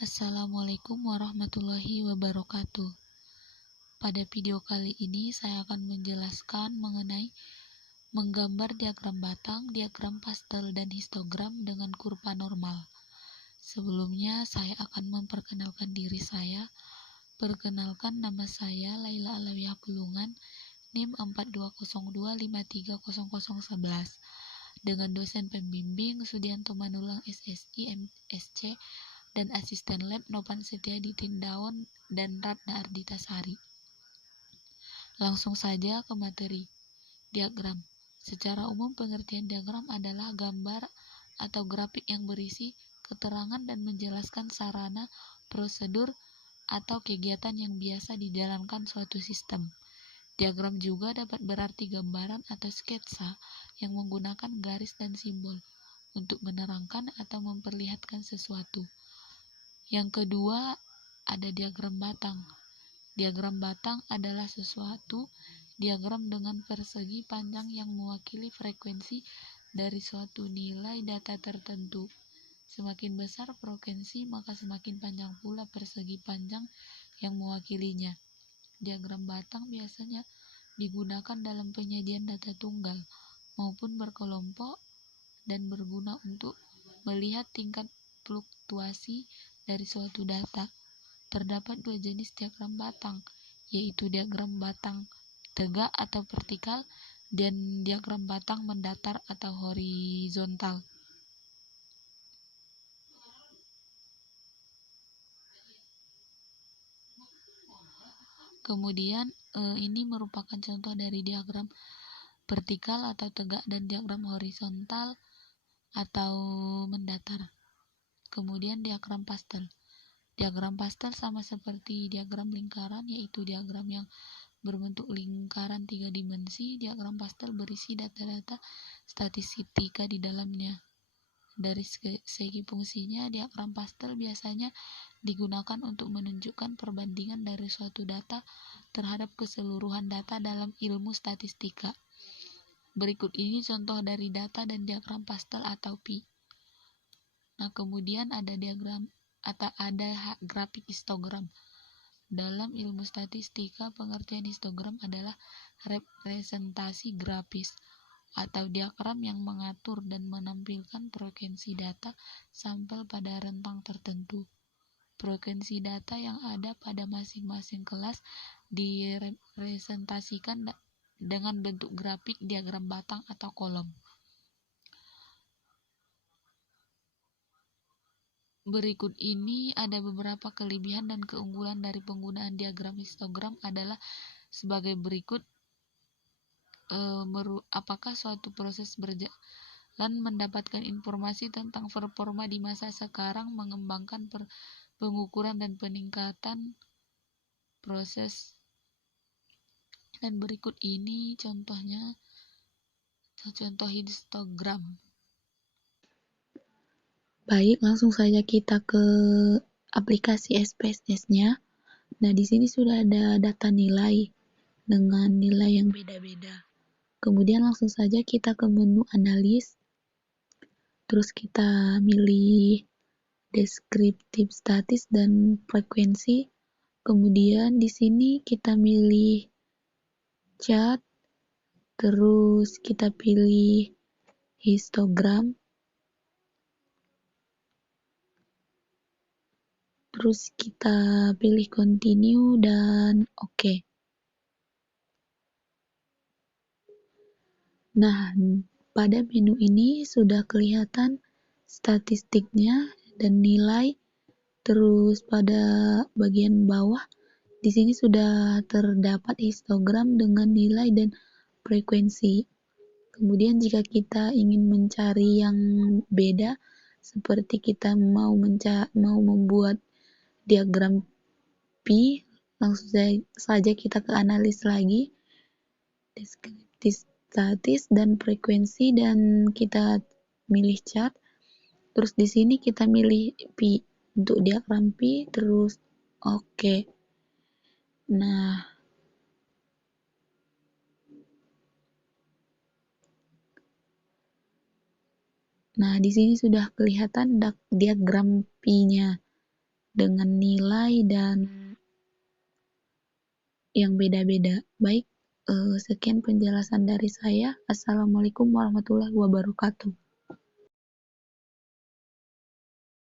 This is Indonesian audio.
Assalamualaikum warahmatullahi wabarakatuh. Pada video kali ini saya akan menjelaskan mengenai menggambar diagram batang, diagram pastel, dan histogram dengan kurva normal. Sebelumnya saya akan memperkenalkan diri saya. Perkenalkan, nama saya Laila Alawiyah Pulungan, NIM 4202530011, dengan dosen pembimbing Sudianto Manulang SSI MSC dan asisten lab Nopan Setiadi Tindaon dan Ratna Ardita Sari. Langsung saja ke materi. Diagram. Secara umum pengertian diagram adalah gambar atau grafik yang berisi keterangan dan menjelaskan sarana, prosedur, atau kegiatan yang biasa dijalankan suatu sistem. Diagram juga dapat berarti gambaran atau sketsa yang menggunakan garis dan simbol untuk menerangkan atau memperlihatkan sesuatu. Yang kedua, ada diagram batang. Diagram batang adalah suatu diagram dengan persegi panjang yang mewakili frekuensi dari suatu nilai data tertentu. Semakin besar frekuensi, maka semakin panjang pula persegi panjang yang mewakilinya. Diagram batang biasanya digunakan dalam penyajian data tunggal maupun berkelompok dan berguna untuk melihat tingkat fluktuasi dari suatu data. Terdapat dua jenis diagram batang, yaitu diagram batang tegak atau vertikal dan diagram batang mendatar atau horizontal. Kemudian ini merupakan contoh dari diagram vertikal atau tegak dan diagram horizontal atau mendatar. Kemudian diagram pastel. Diagram pastel sama seperti diagram lingkaran, yaitu diagram yang berbentuk lingkaran 3 dimensi. Diagram pastel berisi data-data statistika di dalamnya. Dari segi fungsinya, diagram pastel biasanya digunakan untuk menunjukkan perbandingan dari suatu data terhadap keseluruhan data dalam ilmu statistika. Berikut ini contoh dari data dan diagram pastel atau pi. Nah, kemudian ada grafik histogram. Dalam ilmu statistika, pengertian histogram adalah representasi grafis atau diagram yang mengatur dan menampilkan frekuensi data sampel pada rentang tertentu. Frekuensi data yang ada pada masing-masing kelas direpresentasikan dengan bentuk grafik diagram batang atau kolom. Berikut ini ada beberapa kelebihan dan keunggulan dari penggunaan diagram histogram adalah sebagai berikut. Apakah suatu proses berjalan mendapatkan informasi tentang performa di masa sekarang, mengembangkan pengukuran dan peningkatan proses. Dan berikut ini contohnya, contoh histogram. Baik, langsung saja kita ke aplikasi SPSS-nya. Nah, di sini sudah ada data nilai dengan nilai yang beda-beda. Kemudian langsung saja kita ke menu analis. Terus kita milih deskriptif statis dan frekuensi. Kemudian di sini kita milih chart. Terus kita pilih histogram. Terus kita pilih continue dan oke. Nah, pada menu ini sudah kelihatan statistiknya dan nilai. Terus pada bagian bawah di sini sudah terdapat histogram dengan nilai dan frekuensi. Kemudian jika kita ingin mencari yang beda, seperti kita mau membuat diagram pi, langsung saja kita ke analis lagi, deskriptif statis dan frekuensi, dan kita milih chart. Terus di sini kita milih pi untuk diagram pi, terus oke. Nah, di sini sudah kelihatan diagram pi-nya. dengan nilai dan yang beda-beda. Baik, sekian penjelasan dari saya. Assalamualaikum warahmatullahi wabarakatuh.